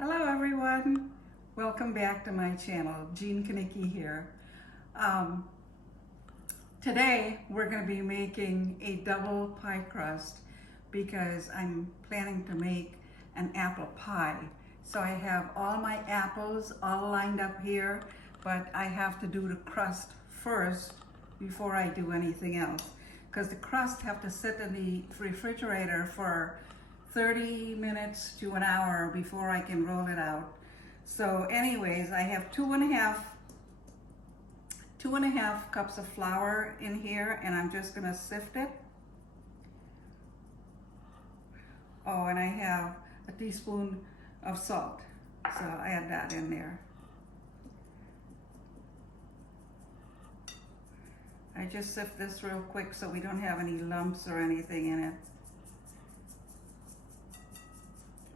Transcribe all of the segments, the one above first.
Hello everyone, welcome back to my channel. Jean Kanicki here. Today we're going to be making a double pie crust because I'm planning to make an apple pie. So I have all my apples all lined up here, but I have to do the crust first before I do anything else, because the crust have to sit in the refrigerator for 30 minutes to an hour before I can roll it out. So anyways, I have two and a half cups of flour in here, and I'm just gonna sift it. Oh, and I have a teaspoon of salt, so I add that in there. I just sift this real quick so we don't have any lumps or anything in it.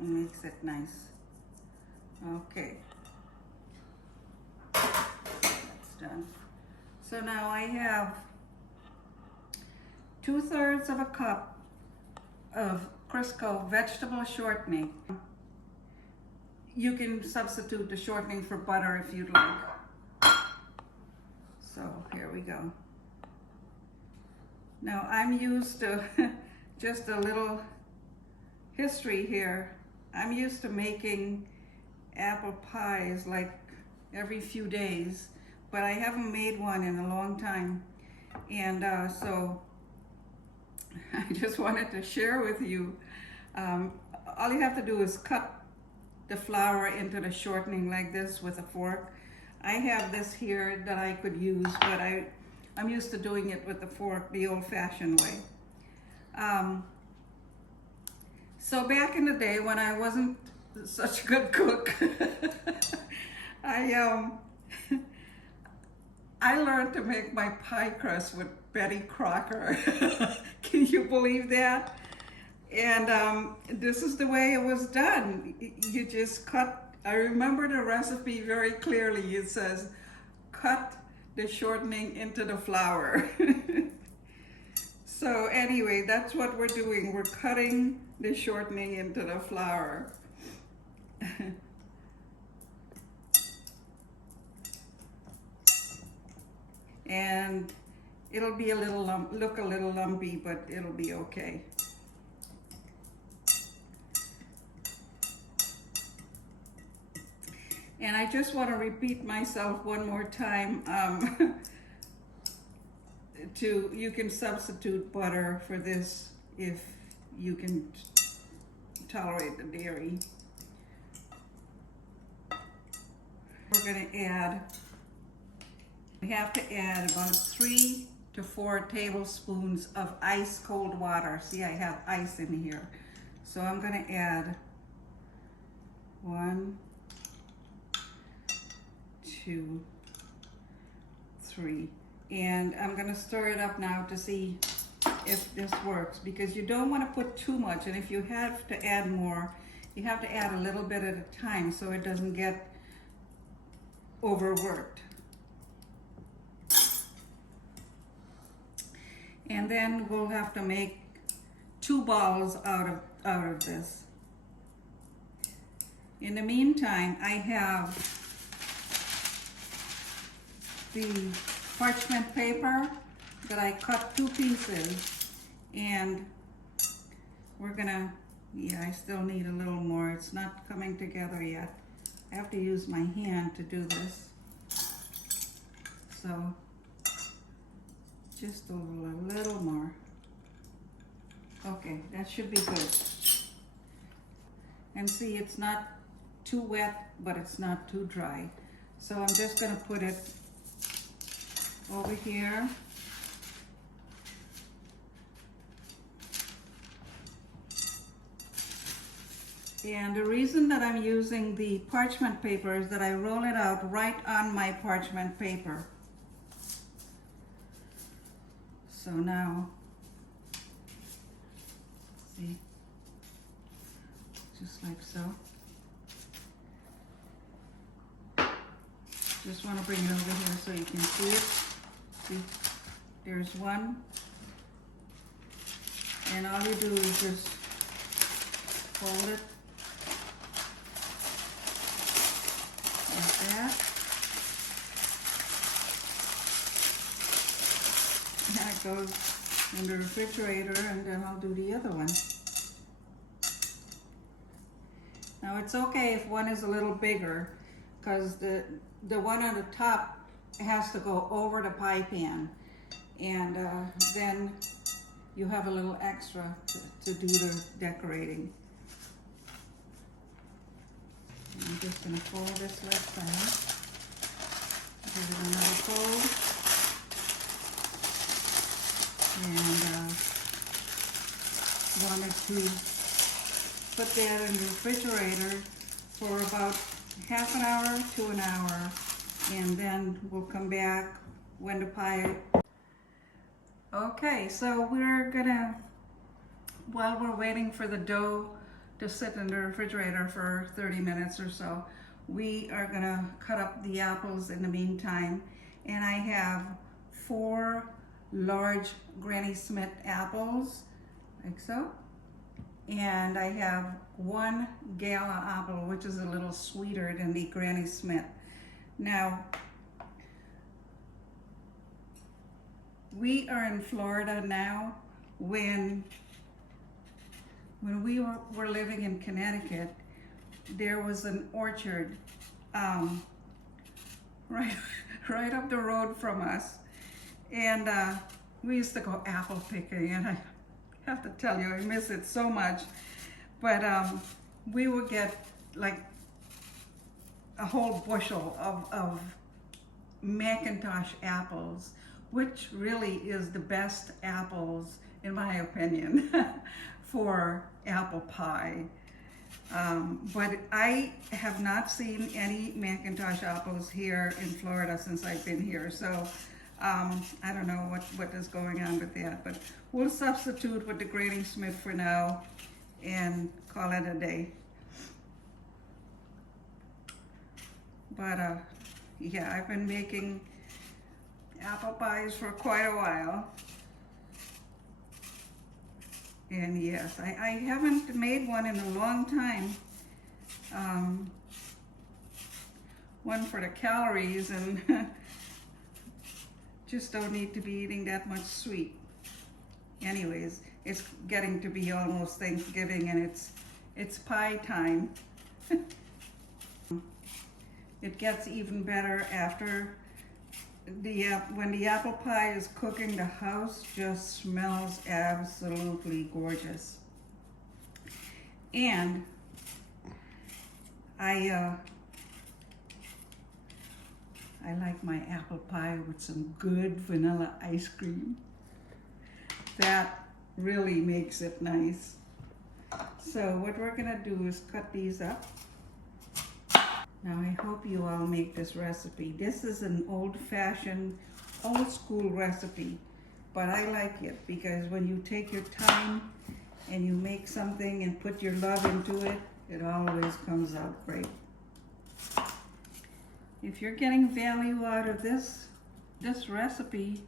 It makes it nice. Okay, that's done. So now I have 2/3 of a cup of Crisco vegetable shortening. You can substitute the shortening for butter if you'd like. So here we go. Now I'm used to just a little history here. I'm used to making apple pies like every few days, but I haven't made one in a long time. And so I just wanted to share with you. All you have to do is cut the flour into the shortening like this with a fork. I have this here that I could use, but I'm used to doing it with the fork the old-fashioned way. So back in the day when I wasn't such a good cook, I learned to make my pie crust with Betty Crocker. Can you believe that? And this is the way it was done. You just cut, I remember the recipe very clearly. It says, cut the shortening into the flour. So anyway, that's what we're doing. We're cutting the shortening into the flour. And it'll be a little look a little lumpy, but it'll be okay. And I just want to repeat myself one more time. You can substitute butter for this if you can tolerate the dairy. We're going to add, we have to add about 3 to 4 tablespoons of ice cold water. See, I have ice in here. So I'm going to add 1, 2, 3. And I'm going to stir it up now to see if this works, because you don't want to put too much, and if you have to add more, you have to add a little bit at a time so it doesn't get overworked. And then we'll have to make 2 balls out of this. In the meantime, I have the parchment paper that I cut 2 pieces, and we're gonna, I still need a little more. It's not coming together yet. I have to use my hand to do this. So just a little more. Okay, that should be good. And see, it's not too wet, but it's not too dry. So I'm just gonna put it over here. And the reason that I'm using the parchment paper is that I roll it out right on my parchment paper. So now, see, just like so. Just want to bring it over here so you can see it. See, there's one. And all you do is just fold it that. That goes in the refrigerator, and then I'll do the other one. Now it's okay if one is a little bigger, because the one on the top has to go over the pie pan, and then you have a little extra to do the decorating. I'm just going to fold this like that. Give it another fold. And wanted to put that in the refrigerator for about half an hour to an hour, and then we'll come back when the pie. Okay, so we're gonna, while we're waiting for the dough to sit in the refrigerator for 30 minutes or so, we are gonna cut up the apples in the meantime. And I have 4 large Granny Smith apples, like so. And I have 1 Gala apple, which is a little sweeter than the Granny Smith. Now, we are in Florida now. When we were living in Connecticut, there was an orchard right up the road from us, and we used to go apple picking, and I have to tell you, I miss it so much. But we would get like a whole bushel of macintosh apples, which really is the best apples, in my opinion, for apple pie. But I have not seen any macintosh apples here in Florida since I've been here. So I don't know what is going on with that, but we'll substitute with the Granny Smith for now and call it a day. But yeah, I've been making apple pies for quite a while. And yes, I haven't made one in a long time. One for the calories, and just don't need to be eating that much sweet. Anyways, it's getting to be almost Thanksgiving, and it's pie time. It gets even better after when the apple pie is cooking. The house just smells absolutely gorgeous. And I like my apple pie with some good vanilla ice cream. That really makes it nice. So what we're gonna do is cut these up. Now I hope you all make this recipe. This is an old-fashioned, old-school recipe, but I like it because when you take your time and you make something and put your love into it, it always comes out great. If you're getting value out of this recipe,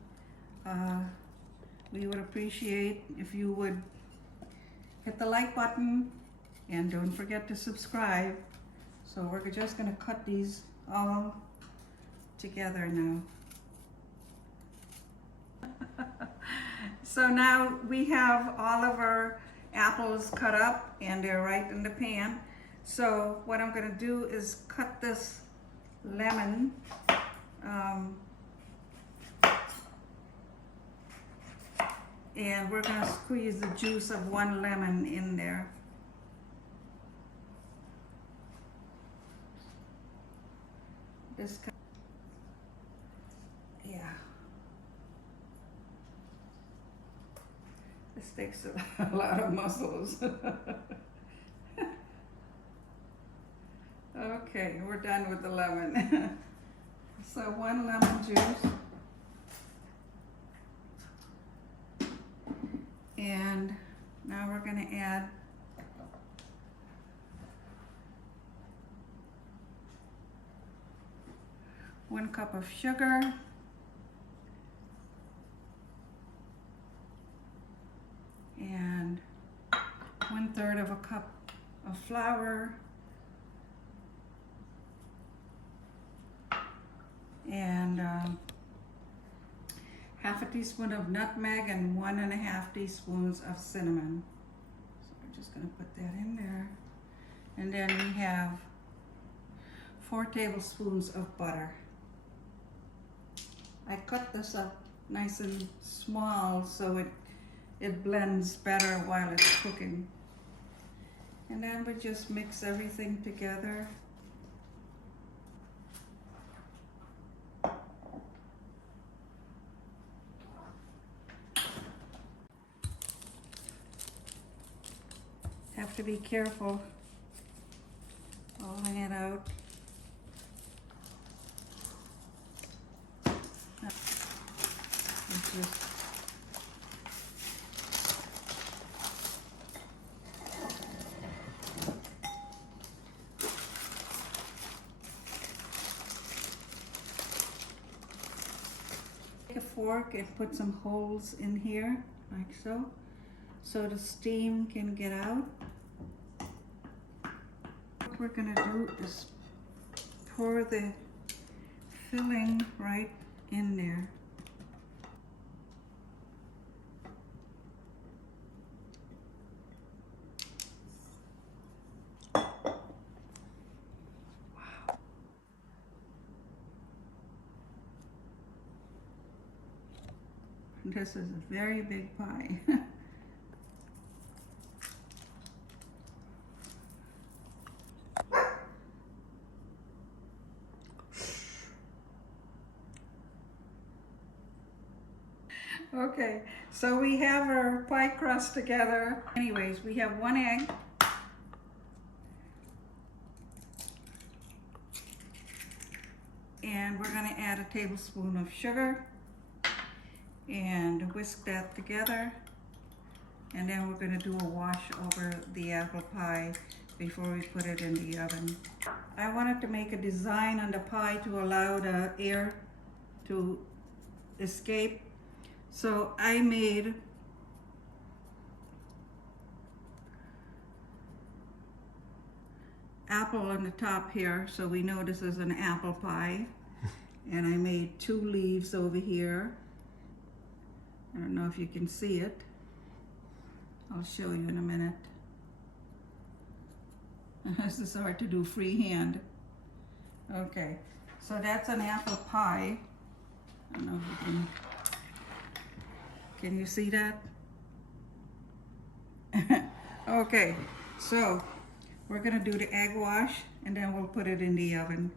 we would appreciate if you would hit the like button, and don't forget to subscribe. So we're just going to cut these all together now. So now we have all of our apples cut up, and they're right in the pan. So what I'm going to do is cut this lemon. And we're going to squeeze the juice of 1 lemon in there. This, yeah. This takes a lot of muscles. Okay, we're done with the lemon. So 1 lemon juice. And now we're going to add one cup of sugar, and 1/3 of a cup of flour, and half a teaspoon of nutmeg and 1.5 teaspoons of cinnamon. So we're just gonna put that in there. And then we have 4 tablespoons of butter. I cut this up nice and small so it blends better while it's cooking. And then we just mix everything together. Have to be careful rolling it out. Take a fork and put some holes in here, like so the steam can get out. What we're gonna do is pour the filling right in there. This is a very big pie. Okay, so we have our pie crust together. Anyways, we have 1 egg. And we're gonna add a tablespoon of sugar and whisk that together. And then we're gonna do a wash over the apple pie before we put it in the oven. I wanted to make a design on the pie to allow the air to escape. So I made apple on the top here, so we know this is an apple pie. And I made 2 leaves over here. I don't know if you can see it. I'll show you in a minute. This is hard to do freehand. Okay, so that's an apple pie. I don't know if you can you see that? Okay, so we're gonna do the egg wash and then we'll put it in the oven.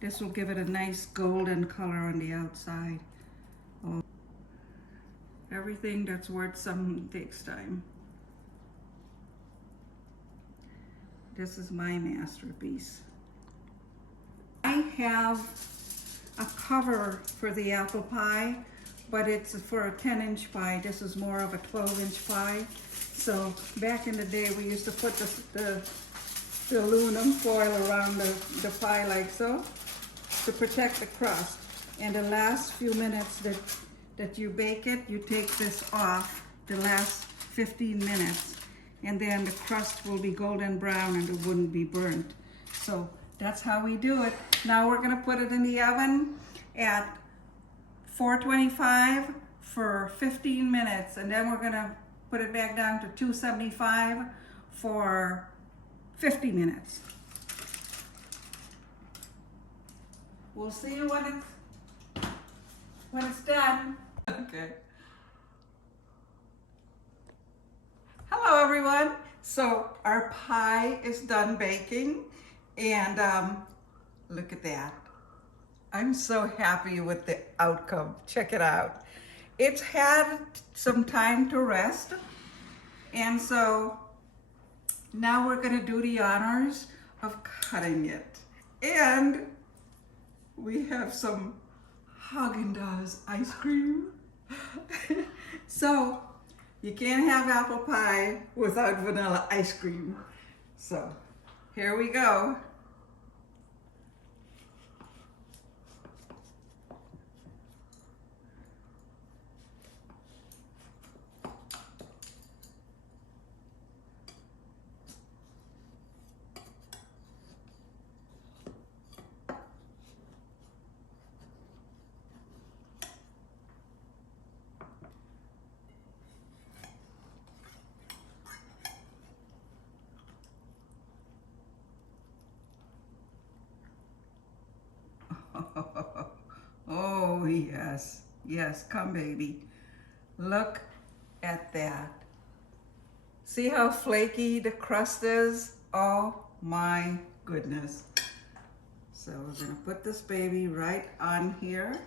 This will give it a nice golden color on the outside. Oh, everything that's worth something takes time. This is my masterpiece. I have a cover for the apple pie, but it's for a 10-inch pie. This is more of a 12-inch pie. So back in the day, we used to put the aluminum foil around the pie like so to protect the crust. And the last few minutes that you bake it, you take this off, the last 15 minutes, and then the crust will be golden brown and it wouldn't be burnt. So that's how we do it. Now we're gonna put it in the oven at 425 for 15 minutes, and then we're gonna put it back down to 275 for 50 minutes. We'll see you when it's done. Okay. Hello everyone. So our pie is done baking, and look at that. I'm so happy with the outcome. Check it out. It's had some time to rest, and so now we're gonna do the honors of cutting it. And we have some Haagen-Dazs ice cream. So you can't have apple pie without vanilla ice cream. So here we go. yes, yes, come baby. Look at that. See how flaky the crust is? Oh my goodness. So we're gonna put this baby right on here.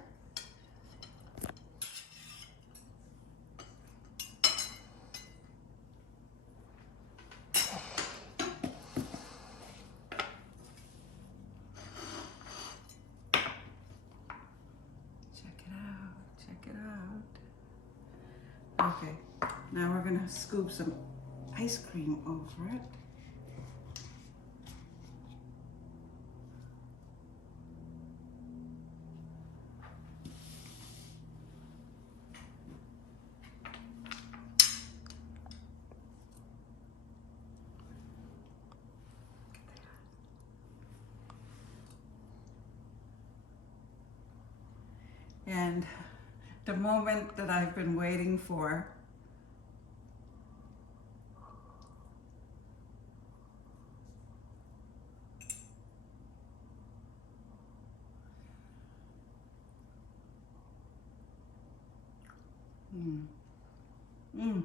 Check it out. Okay, now we're gonna scoop some ice cream over it. And the moment that I've been waiting for. Mm. Mm.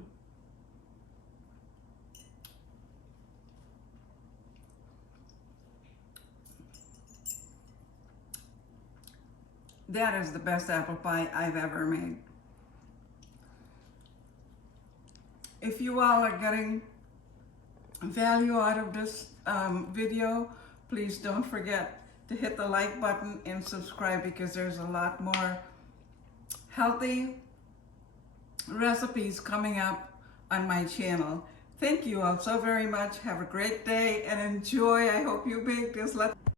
That is the best apple pie I've ever made. If you all are getting value out of this video, please don't forget to hit the like button and subscribe, because there's a lot more healthy recipes coming up on my channel. Thank you all so very much. Have a great day and enjoy. I hope you bake this.